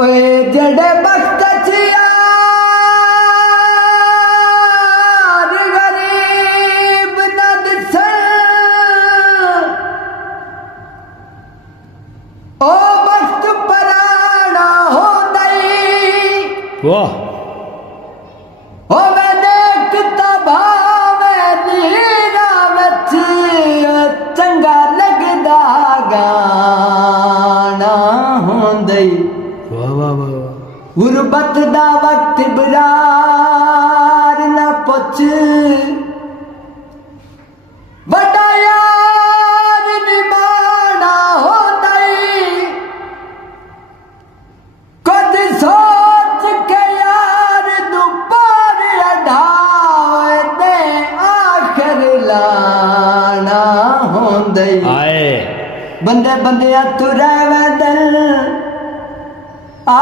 ओए जड़े वक्त च यार गरीब न दिसन ओ वक्त पराना हो दई वाह ओ मैंने किताबां दीना विच चंगा लगदा गाना होंदई वाह वाह वाह वाह गुरबत दा वक्त बरार न पुछ बड़ा यार निमाना होंदई कुछ सोच के यार दुपार अढ़ाए ते आखिर लाना होंदई आए बंदे बंदे तुरै दिल आ